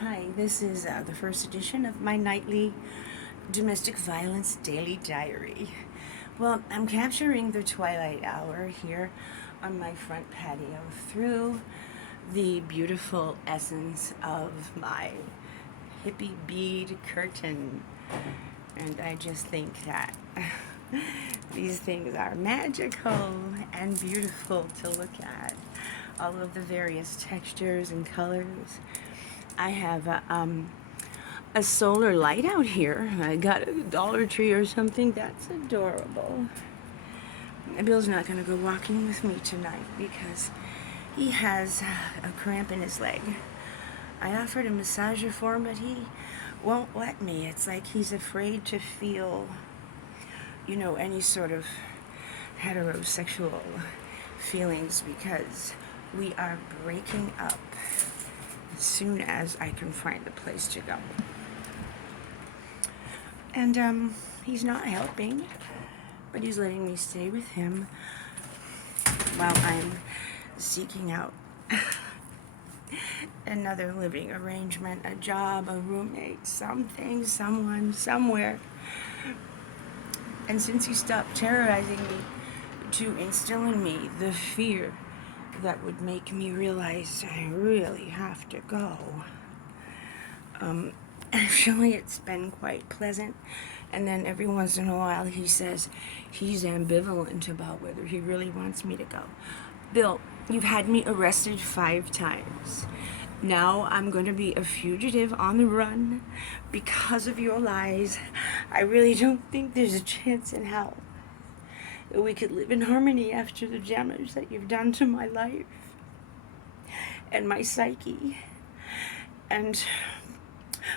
Hi, this is the first edition of my nightly domestic violence daily diary. Well, I'm capturing the twilight hour here on my front patio through the beautiful essence of my hippie bead curtain. And I just think that these things are magical and beautiful to look at. All of the various textures and colors. I have a solar light out here. I got a Dollar Tree or something. That's adorable. Bill's not going to go walking with me tonight because he has a cramp in his leg. I offered a massager for him, but he won't let me. It's like he's afraid to feel, any sort of heterosexual feelings because we are breaking up as soon as I can find a place to go. And he's not helping, but he's letting me stay with him while I'm seeking out another living arrangement, a job, a roommate, something, someone, somewhere. And since he stopped terrorizing me to instill in me the fear that would make me realize I really have to go, actually it's been quite pleasant. And then every once in a while he says he's ambivalent about whether he really wants me to go. Bill, you've had me arrested 5 times. Now I'm going to be a fugitive on the run because of your lies. I really don't think there's a chance in hell that we could live in harmony after the damage that you've done to my life and my psyche and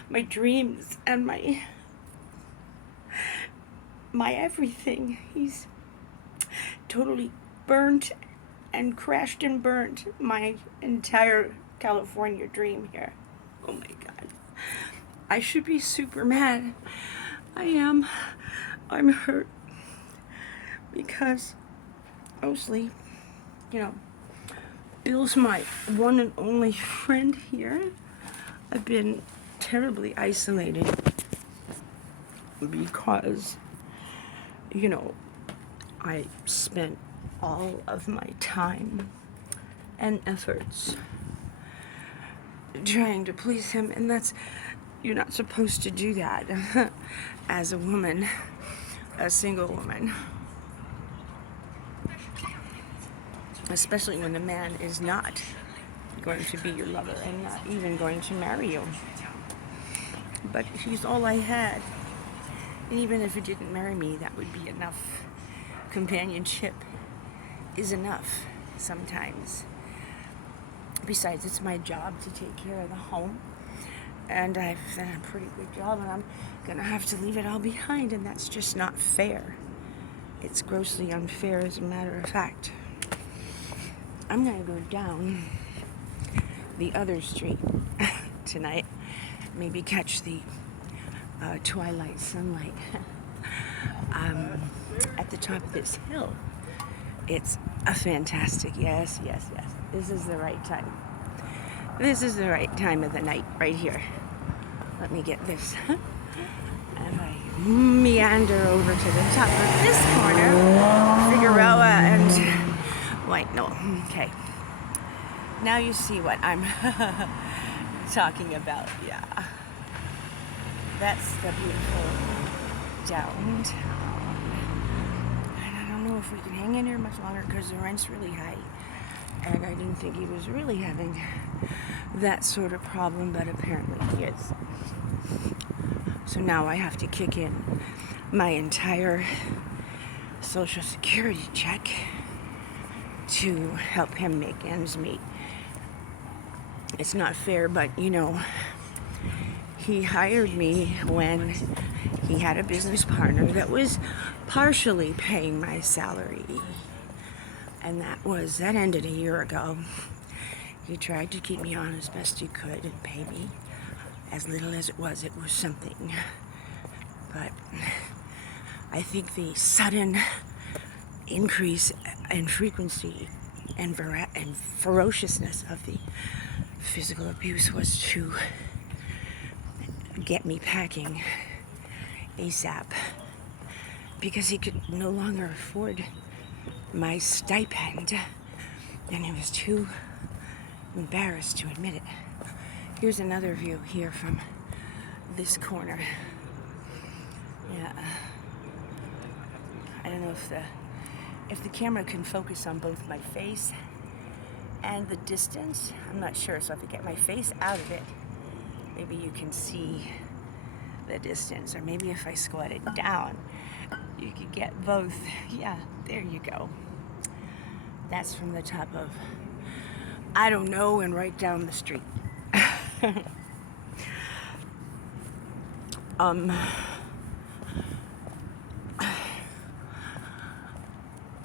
my dreams and my everything. He's totally burnt and crashed and burnt my entire California dream here. Oh my God. I should be super mad. I am. I'm hurt because mostly, Bill's my one and only friend here. I've been terribly isolated because, I spent all of my time and efforts trying to please him, and you're not supposed to do that as a woman, a single woman, especially when the man is not going to be your lover and not even going to marry you. But he's all I had, and even if he didn't marry me, that would be enough. Companionship is enough sometimes. Besides, it's my job to take care of the home, and I've done a pretty good job, and I'm gonna have to leave it all behind, and that's just not fair. It's grossly unfair, as a matter of fact. I'm gonna go down the other street tonight, maybe catch the twilight sunlight at the top of this hill. It's a fantastic, yes. This is the right time. This is the right time of the night, right here. Let me get this. And I meander over to the top of this corner, Figueroa and White Knoll. Okay. Now you see what I'm talking about. Yeah. That's the beautiful downtown. And I don't know if we can hang in here much longer because the rent's really high. And I didn't think he was really having that sort of problem, but apparently he is. So now I have to kick in my entire Social Security check to help him make ends meet. It's not fair, but he hired me when he had a business partner that was partially paying my salary. And that ended a year ago. He tried to keep me on as best he could and pay me as little as it was something. But I think the sudden increase in frequency and ferociousness of the physical abuse was too get me packing ASAP because he could no longer afford my stipend and he was too embarrassed to admit it. Here's another view here from this corner. Yeah, I don't know if the camera can focus on both my face and the distance. I'm not sure, so if I get my face out of it, maybe you can see the distance, or maybe if I squat it down, you could get both. Yeah, there you go. That's from the top of, I don't know, and right down the street.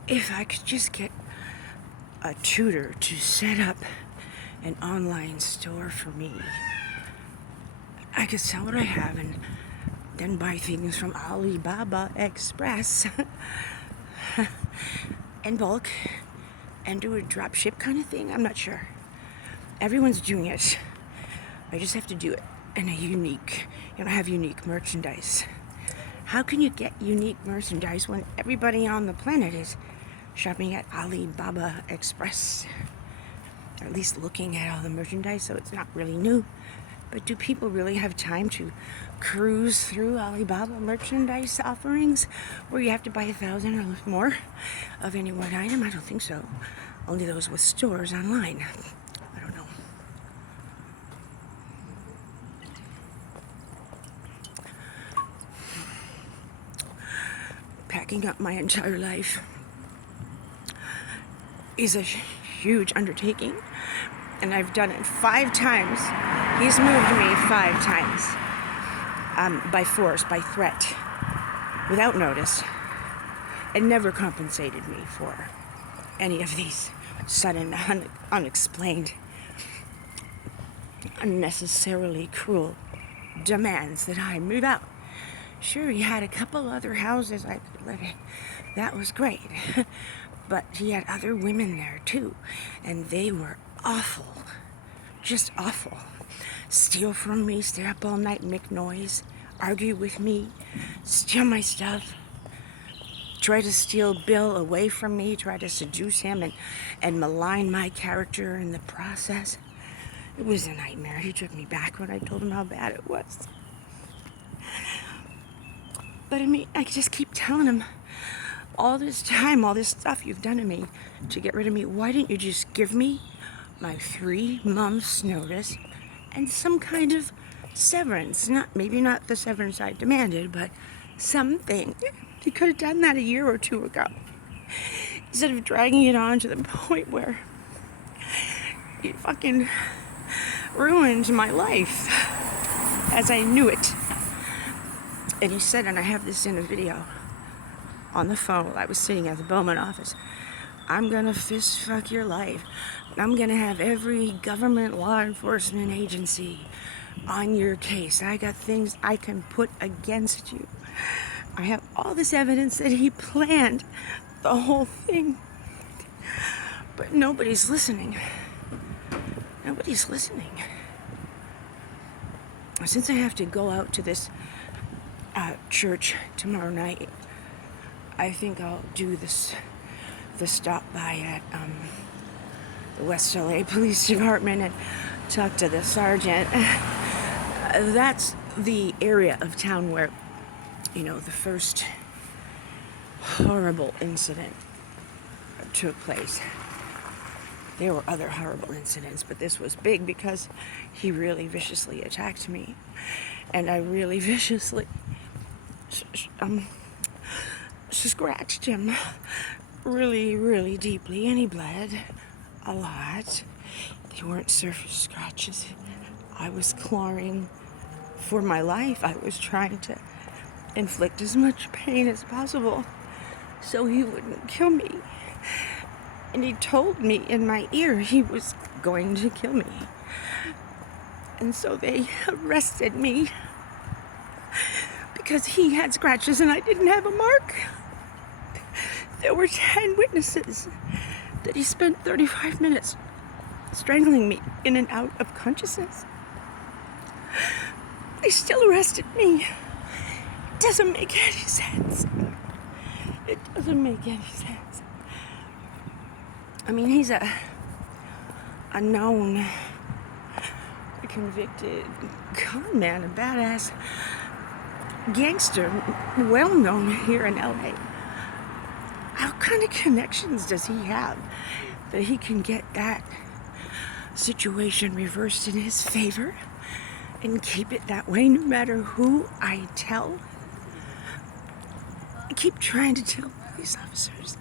If I could just get a tutor to set up an online store for me, I could sell what I have and then buy things from Alibaba Express in bulk and do a drop ship kind of thing. I'm not sure. Everyone's doing it. I just have to do it in a unique, have unique merchandise. How can you get unique merchandise when everybody on the planet is shopping at Alibaba Express? Or at least looking at all the merchandise, so it's not really new. But do people really have time to cruise through Alibaba merchandise offerings where you have to buy 1,000 or more of any one item? I don't think so. Only those with stores online. I don't know. Packing up my entire life is a huge undertaking, and I've done it 5 times. He's moved me 5 times, by force, by threat, without notice, and never compensated me for any of these sudden, unexplained, unnecessarily cruel demands that I move out. Sure, he had a couple other houses I could live in. That was great. But he had other women there too, and they were awful. Just awful. Steal from me, stay up all night, make noise, argue with me, steal my stuff, try to steal Bill away from me, try to seduce him and malign my character in the process. It was a nightmare. He took me back when I told him how bad it was. But I just keep telling him, all this time, all this stuff you've done to me to get rid of me, why didn't you just give me my 3 months notice and some kind of severance? Maybe not the severance I demanded, but something. You could have done that a year or 2 ago, instead of dragging it on to the point where you fucking ruined my life as I knew it. And he said, and I have this in a video on the phone while I was sitting at the Bowman office, I'm gonna fist fuck your life. I'm gonna have every government law enforcement agency on your case. I got things I can put against you. I have all this evidence that he planned the whole thing. But nobody's listening. Nobody's listening. Since I have to go out to this church tomorrow night, I think I'll do the stop by at the West LA Police Department and talk to the sergeant. That's the area of town where, the first horrible incident took place. There were other horrible incidents, but this was big because he really viciously attacked me. And I really viciously scratched him really, really deeply, and he bled a lot. They weren't surface scratches. I was clawing for my life. I was trying to inflict as much pain as possible so he wouldn't kill me. And he told me in my ear he was going to kill me. And so they arrested me because he had scratches and I didn't have a mark. There were 10 witnesses that he spent 35 minutes strangling me in and out of consciousness. They still arrested me. It doesn't make any sense. It doesn't make any sense. I mean, he's a known, convicted con man, a badass gangster, well known here in LA. How kind of connections does he have that he can get that situation reversed in his favor and keep it that way no matter who I tell? I keep trying to tell police officers.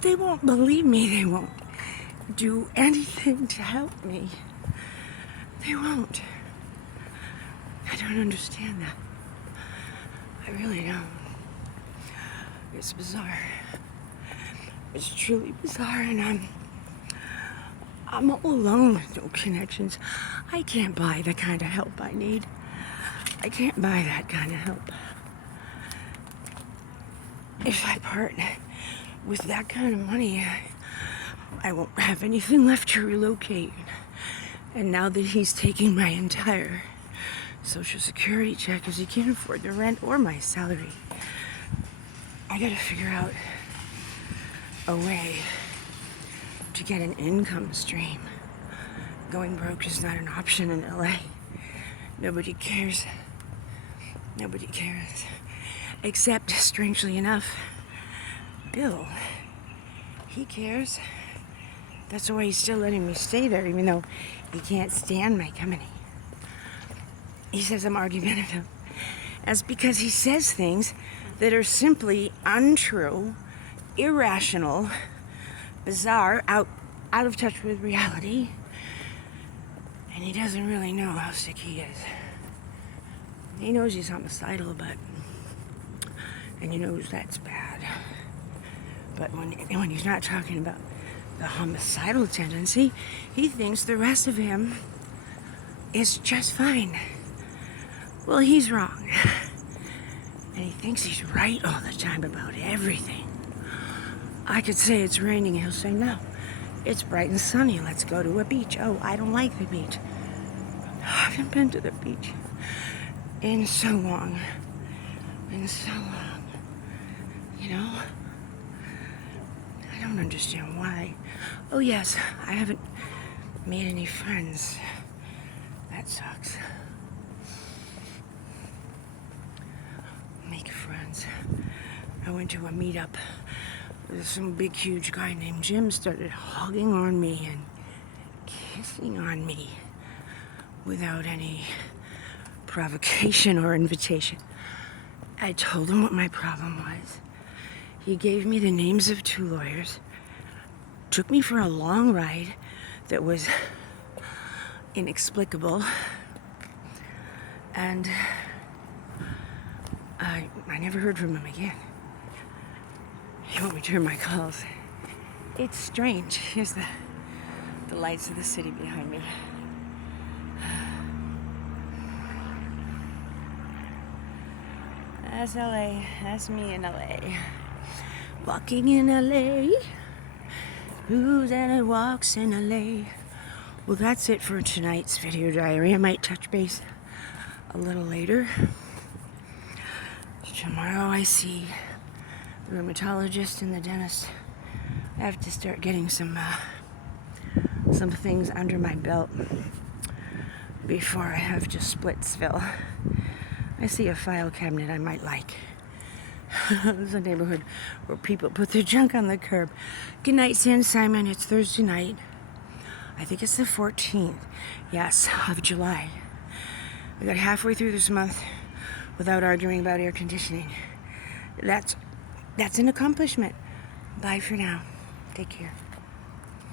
They won't believe me. They won't do anything to help me. They won't. I don't understand that. I really don't. It's bizarre. It's truly bizarre, and I'm all alone with no connections. I can't buy the kind of help I need. I can't buy that kind of help. If I part with that kind of money, I won't have anything left to relocate. And now that he's taking my entire Social Security check because he can't afford the rent or my salary, I gotta figure out a way to get an income stream. Going broke is not an option in LA. Nobody cares. Nobody cares. Except, strangely enough, Bill. He cares. That's why he's still letting me stay there, even though he can't stand my company. He says I'm argumentative. That's because he says things that are simply untrue, irrational, bizarre, out of touch with reality. And he doesn't really know how sick he is. He knows he's homicidal, and he knows that's bad. But when he's not talking about the homicidal tendency, he thinks the rest of him is just fine. Well, he's wrong. And he thinks he's right all the time about everything. I could say it's raining, he'll say, no, it's bright and sunny, let's go to a beach. Oh, I don't like the beach. I haven't been to the beach in so long. You know? I don't understand why. Oh yes, I haven't made any friends. That sucks. Make friends. I went to a meetup. Some big, huge guy named Jim started hogging on me and kissing on me without any provocation or invitation. I told him what my problem was. He gave me the names of 2 lawyers, took me for a long ride that was inexplicable, and I never heard from him again. He won't return my calls. It's strange. Here's the lights of the city behind me. That's LA. That's me in LA. Walking in LA. Who's that walks in LA? Well, that's it for tonight's video diary. I might touch base a little later. Tomorrow I see the rheumatologist and the dentist. I have to start getting some things under my belt before I have to Splitsville. I see a file cabinet I might like. There's a neighborhood where people put their junk on the curb. Good night, San Simon. It's Thursday night. I think it's the 14th, yes, of July. We got halfway through this month without arguing about air conditioning. That's an accomplishment. Bye for now. Take care.